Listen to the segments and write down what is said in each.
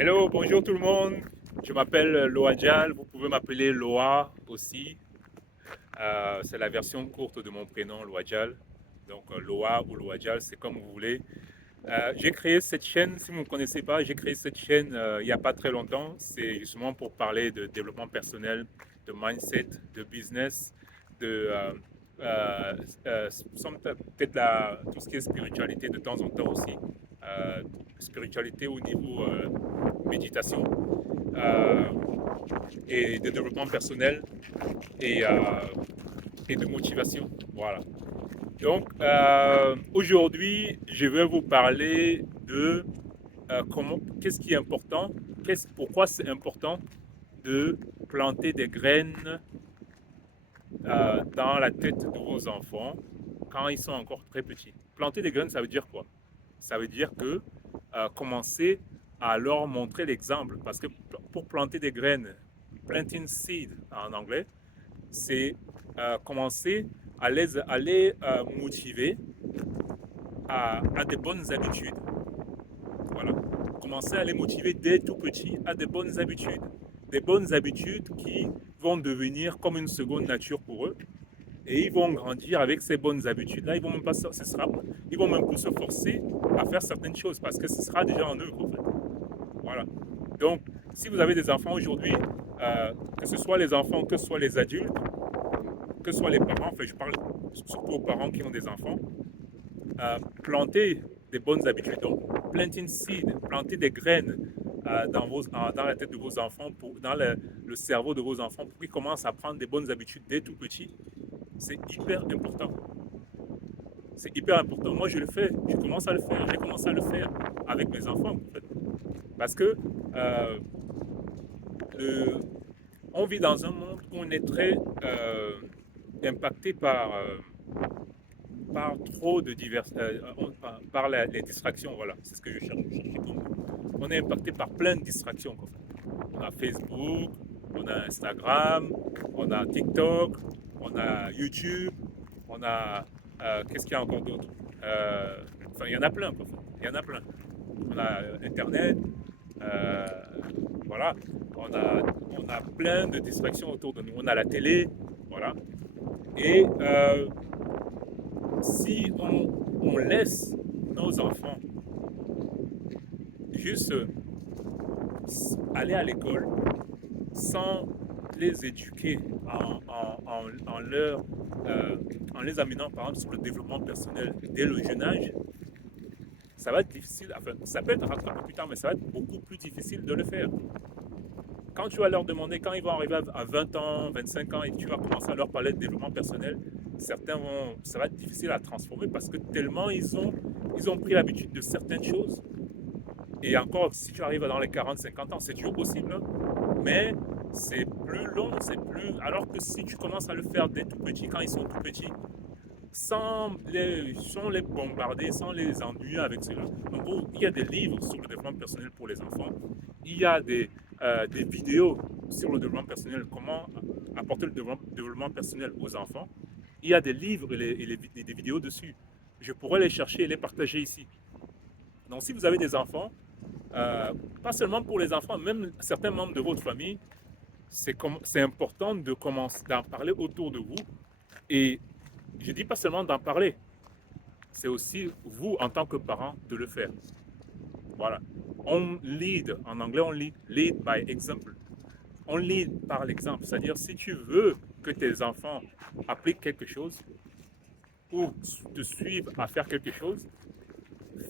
Hello, bonjour tout le monde. Je m'appelle Loa Dial. Vous pouvez m'appeler Loa aussi. C'est la version courte de mon prénom, Loa Dial. Donc Loa ou Loa Dial, c'est comme vous voulez. J'ai créé cette chaîne, si vous ne me connaissez pas, j'ai créé cette chaîne il n'y a pas très longtemps. C'est justement pour parler de développement personnel, de mindset, de business, de euh, euh, peut-être tout ce qui est spiritualité de temps en temps aussi. Euh, Spiritualité au niveau méditation euh, et de développement personnel et, euh, et de motivation. Voilà. Donc, aujourd'hui, je vais vous parler de qu'est-ce qui est important, pourquoi c'est important de planter des graines dans la tête de vos enfants quand ils sont encore très petits. Planter des graines, ça veut dire quoi? Ça veut dire que commencer à leur montrer l'exemple. Parce que pour planter des graines, planting seed en anglais, c'est commencer à les motiver à des bonnes habitudes. Voilà. Commencer à les motiver dès tout petit à des bonnes habitudes. Des bonnes habitudes qui vont devenir comme une seconde nature pour eux. Et ils vont grandir avec ces bonnes habitudes-là. Ils vont même pas, ils vont même plus se forcer à faire certaines choses parce que ce sera déjà en eux, en fait. Voilà. Donc, si vous avez des enfants aujourd'hui, que ce soit les enfants, que ce soit les adultes, que ce soit les parents, enfin, je parle surtout aux parents qui ont des enfants, planter des bonnes habitudes. Donc, planting seed, planter des graines dans la tête de vos enfants, dans le cerveau de vos enfants, pour qu'ils commencent à prendre des bonnes habitudes dès tout petit, c'est hyper important. C'est hyper important. Moi, je le fais. Je commence à le faire. J'ai commencé à le faire avec mes enfants, en fait. Parce que euh, le, on vit dans un monde où on est très impacté par trop de les distractions. Voilà, c'est ce que je cherche. On est impacté par plein de distractions. En fait. On a Facebook, on a Instagram, on a TikTok, on a YouTube, on a qu'est-ce qu'il y a encore d'autre? Enfin, il y en a plein. Quoi. Il y en a plein. On a Internet, euh, voilà. On a, on a plein de distractions autour de nous. On a la télé, voilà. Et si on laisse nos enfants juste aller à l'école sans les éduquer en les amenant par exemple sur le développement personnel dès le jeune âge, ça va être difficile, enfin ça peut être rattrapé plus tard, mais ça va être beaucoup plus difficile de le faire. Quand tu vas leur demander, quand ils vont arriver à 20 ans, 25 ans et que tu vas commencer à leur parler de développement personnel, ça va être difficile à transformer parce que tellement ils ont pris l'habitude de certaines choses. Et encore, si tu arrives dans les 40, 50 ans, c'est toujours possible, hein, mais c'est plus long, Alors que si tu commences à le faire dès tout petit, quand ils sont tout petits, sans les bombarder, sans les ennuyer avec cela. Donc, il y a des livres sur le développement personnel pour les enfants. Il y a des vidéos sur le développement personnel, comment apporter le développement personnel aux enfants. Il y a des livres et des vidéos dessus. Je pourrais les chercher et les partager ici. Donc, si vous avez des enfants, euh, pas seulement pour les enfants, même certains membres de votre famille, c'est important de commencer d'en parler autour de vous. Et je dis pas seulement d'en parler, c'est aussi vous en tant que parent de le faire. Voilà. On lead, en anglais on lead by example. On lead par l'exemple, c'est-à-dire si tu veux que tes enfants appliquent quelque chose ou te suivent à faire quelque chose,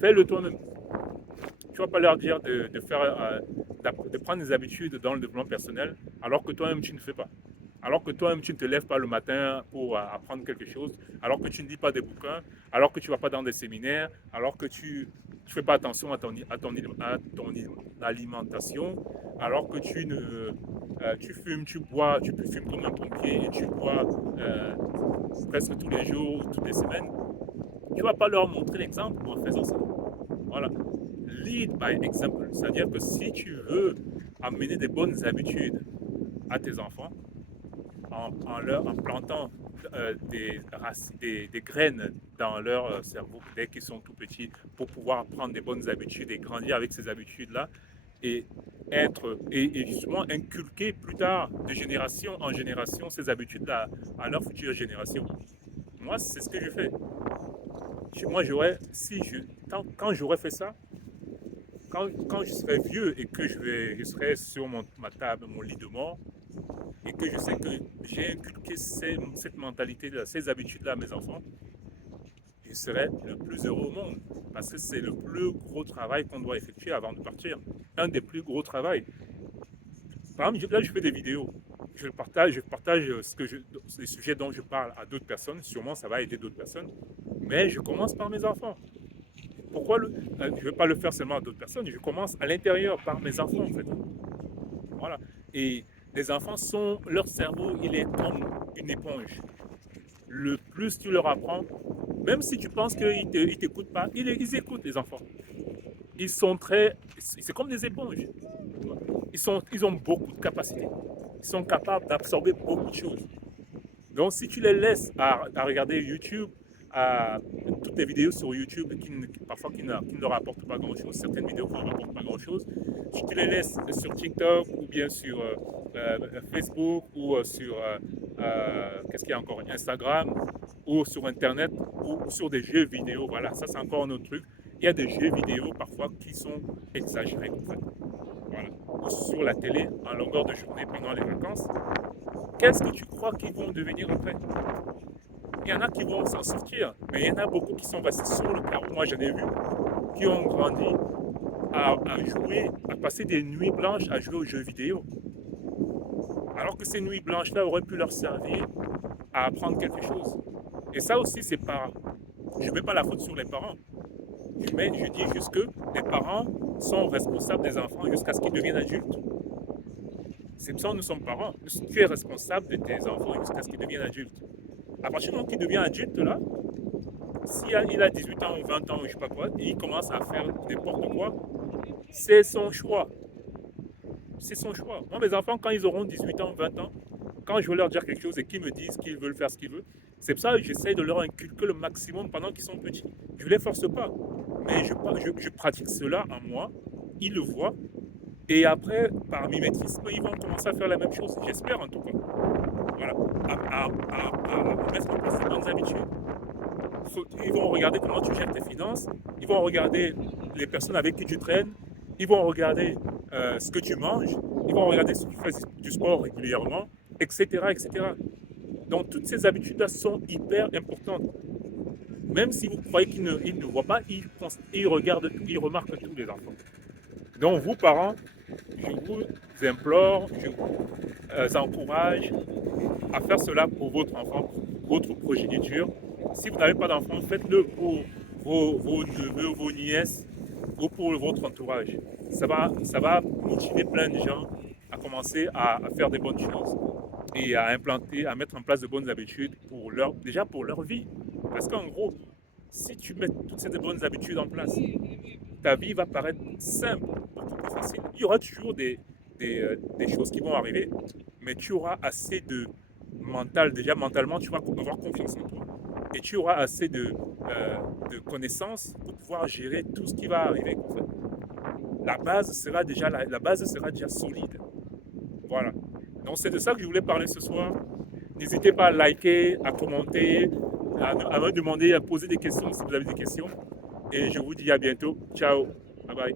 fais-le toi-même. Tu ne vas pas leur dire de prendre des habitudes dans le développement personnel alors que toi-même tu ne fais pas. Alors que toi-même tu ne te lèves pas le matin pour apprendre quelque chose, alors que tu ne lis pas des bouquins, alors que tu ne vas pas dans des séminaires, alors que tu ne fais pas attention à ton alimentation, alors que tu fumes, tu bois, tu fumes comme un pompier et tu bois presque tous les jours, toutes les semaines, tu ne vas pas leur montrer l'exemple en faisant ça. Voilà. Lead by example. C'est-à-dire que si tu veux amener des bonnes habitudes à tes enfants, en plantant des graines dans leur cerveau dès qu'ils sont tout petits pour pouvoir prendre des bonnes habitudes et grandir avec ces habitudes-là, et et justement inculquer plus tard de génération en génération ces habitudes-là à leurs futures générations. Moi, c'est ce que je fais. Moi, quand j'aurais fait ça, quand je serai vieux et que je serai sur ma table, mon lit de mort, et que je sais que j'ai inculqué cette mentalité-là, ces habitudes-là à mes enfants, je serai le plus heureux au monde. Parce que c'est le plus gros travail qu'on doit effectuer avant de partir. Un des plus gros travails. Par exemple, là, je fais des vidéos. Je partage les sujets dont je parle à d'autres personnes. Sûrement, ça va aider d'autres personnes. Mais je commence par mes enfants. Je ne vais pas le faire seulement à d'autres personnes. Je commence à l'intérieur par mes enfants, en fait. Voilà. Et les enfants leur cerveau, il est comme une éponge. Le plus tu leur apprends, même si tu penses qu'ils ne t'écoutent pas, ils écoutent les enfants. C'est comme des éponges. Ils ont beaucoup de capacités. Ils sont capables d'absorber beaucoup de choses. Donc si tu les laisses à regarder YouTube, à toutes les vidéos sur YouTube parfois qui ne leur rapportent pas grand-chose, certaines vidéos qui ne leur rapportent pas grand-chose, si tu les laisses sur TikTok ou bien sur Facebook ou sur qu'est-ce qu'il y a encore, Instagram ou sur Internet ou sur des jeux vidéo, voilà, ça c'est encore un autre truc. Il y a des jeux vidéo parfois qui sont exagérés en fait. Voilà. Ou sur la télé en longueur de journée pendant les vacances. Qu'est-ce que tu crois qu'ils vont devenir après? Il y en a qui vont s'en sortir, mais il y en a beaucoup qui sont restés sur le carreau. Moi, j'en ai vu qui ont grandi à jouer, à passer des nuits blanches à jouer aux jeux vidéo. Alors que ces nuits blanches-là auraient pu leur servir à apprendre quelque chose. Et ça aussi, c'est pas. Je ne mets pas la faute sur les parents. Je dis juste que les parents sont responsables des enfants jusqu'à ce qu'ils deviennent adultes. C'est ça, nous sommes parents. Tu es responsable de tes enfants jusqu'à ce qu'ils deviennent adultes. À partir du moment qu'il devient adulte, là, si il a 18 ans ou 20 ans ou je sais pas quoi, et il commence à faire n'importe quoi, c'est son choix. C'est son choix. Moi, mes enfants, quand ils auront 18 ans, 20 ans, quand je veux leur dire quelque chose et qu'ils me disent qu'ils veulent faire ce qu'ils veulent, c'est pour ça que j'essaie de leur inculquer le maximum pendant qu'ils sont petits. Je ne les force pas, mais je pratique cela en moi, ils le voient, et après, par mimétisme, ils vont commencer à faire la même chose, j'espère en tout cas. Voilà, à mettre en place ces bonnes habitudes. Ils vont regarder comment tu gères tes finances, ils vont regarder les personnes avec qui tu traînes, ils vont regarder ce que tu manges, ils vont regarder si tu fais du sport régulièrement, etc., etc. Donc toutes ces habitudes-là sont hyper importantes. Même si vous croyez qu'ils ne voient pas, ils regardent tout, ils remarquent tous les enfants. Donc vous, parents, je vous implore, je vous encourage à faire cela pour votre enfant, pour votre progéniture. Si vous n'avez pas d'enfant, faites-le pour vos neveux, vos nièces ou pour votre entourage. Ça va motiver plein de gens à commencer à faire des bonnes choses et à mettre en place de bonnes habitudes déjà pour leur vie. Parce qu'en gros, si tu mets toutes ces bonnes habitudes en place, ta vie va paraître simple, beaucoup plus facile. Il y aura toujours des choses qui vont arriver, mais tu auras assez de mental. Déjà, mentalement, tu vas avoir confiance en toi. Et tu auras assez de connaissances pour pouvoir gérer tout ce qui va arriver. En fait. La base sera déjà solide. Voilà. Donc, c'est de ça que je voulais parler ce soir. N'hésitez pas à liker, à commenter, à me demander, à poser des questions si vous avez des questions. Et je vous dis à bientôt. Ciao. Bye bye.